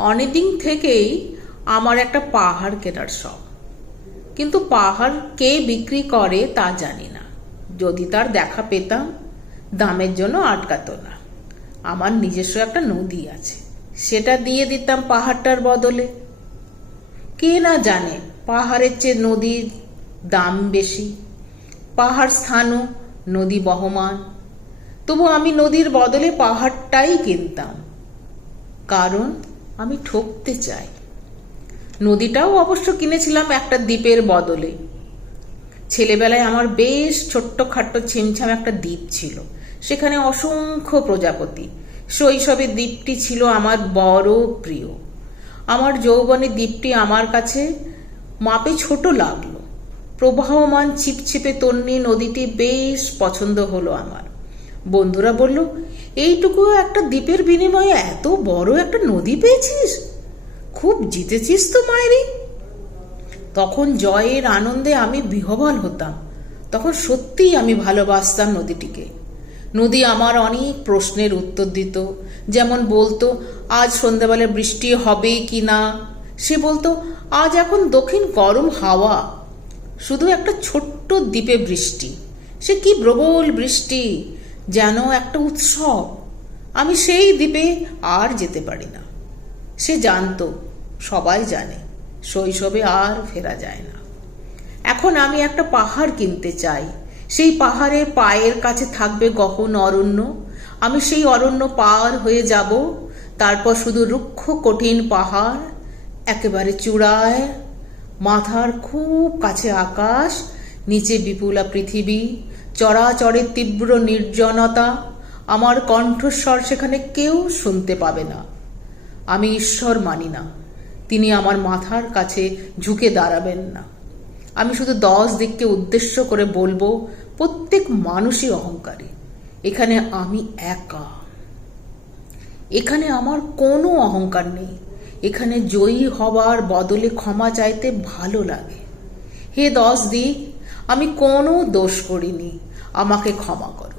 অনেকদিন থেকেই আমার একটা পাহাড় কেনার শখ, কিন্তু পাহাড় কে বিক্রি করে তা জানি না। যদি তার দেখা পেতাম, দামের জন্য আটকাতো না। আমার নিজস্ব একটা নদী আছে, সেটা দিয়ে দিতাম পাহাড়টার বদলে। কে না জানে পাহাড়ের চেয়ে নদীর দাম বেশি, পাহাড় স্থানও, নদী বহমান। তবু আমি নদীর বদলে পাহাড়টাই কিনতাম, কারণ আমি ঠকতে চাই। নদীটাও অবশ্য কিনেছিলাম একটা দ্বীপের বদলে। ছেলেবেলায় আমার বেশ ছোট্টখাট্ট ছিমছাম একটা দ্বীপ ছিল, সেখানে অসংখ্য প্রজাপতি। শৈশবে দ্বীপটি ছিল আমার বড় প্রিয়। আমার যৌবনে দ্বীপটি আমার কাছে মাপে ছোট লাগলো। প্রবাহমান ছিপছিপে তন্বী নদীটি বেশ পছন্দ হলো আমার। বন্ধুরা বলল, এইটুকু একটা দ্বীপের বিনিময়ে এত বড় একটা নদী পেয়েছিস, খুব জিতেছিস তো মায়েরি। তখন জয়ের আনন্দে আমি বিহ্বল হতাম। তখন সত্যিই আমি ভালোবাসতাম নদীটিকে। নদী আমার অনেক প্রশ্নের উত্তর দিত। যেমন বলতো, আজ সন্ধ্যাবেলা বৃষ্টি হবে কি না। সে বলতো, আজ এখন দক্ষিণ গরম হাওয়া। শুধু একটা ছোট্ট দ্বীপে বৃষ্টি, সে কি প্রবল বৃষ্টি, যেন একটা উৎসব। আমি সেই দ্বীপে আর যেতে পারি না। সে জানতো, সবাই জানে, শৈশবে আর ফেরা যায় না। এখন আমি একটা পাহাড় কিনতে চাই। সেই পাহাড়ের পায়ের কাছে থাকবে গহন অরণ্য। আমি সেই অরণ্য পার হয়ে যাব, তারপর শুধু রুক্ষ কঠিন পাহাড়, একেবারে চূড়ায়, মাথার খুব কাছে আকাশ, নিচে বিপুলা পৃথিবী, চরাচরের তীব্র নির্জনতা। আমার কণ্ঠস্বর সেখানে কেউ শুনতে পাবে না। আমি ঈশ্বর মানি না, তিনি আমার মাথার কাছে ঝুঁকে দাঁড়াবেন না। আমি শুধু 10 দিককে উদ্দেশ্য করে বলবো, প্রত্যেক মানুষই অহংকারী। এখানে আমি একা। এখানে আমার কোনো অহংকার নেই। এখানে জয়ী হবার বদলে ক্ষমা চাইতে ভালো লাগে। হে 10 দিক, আমি কোনো দোষ করিনি, আমাকে ক্ষমা করো।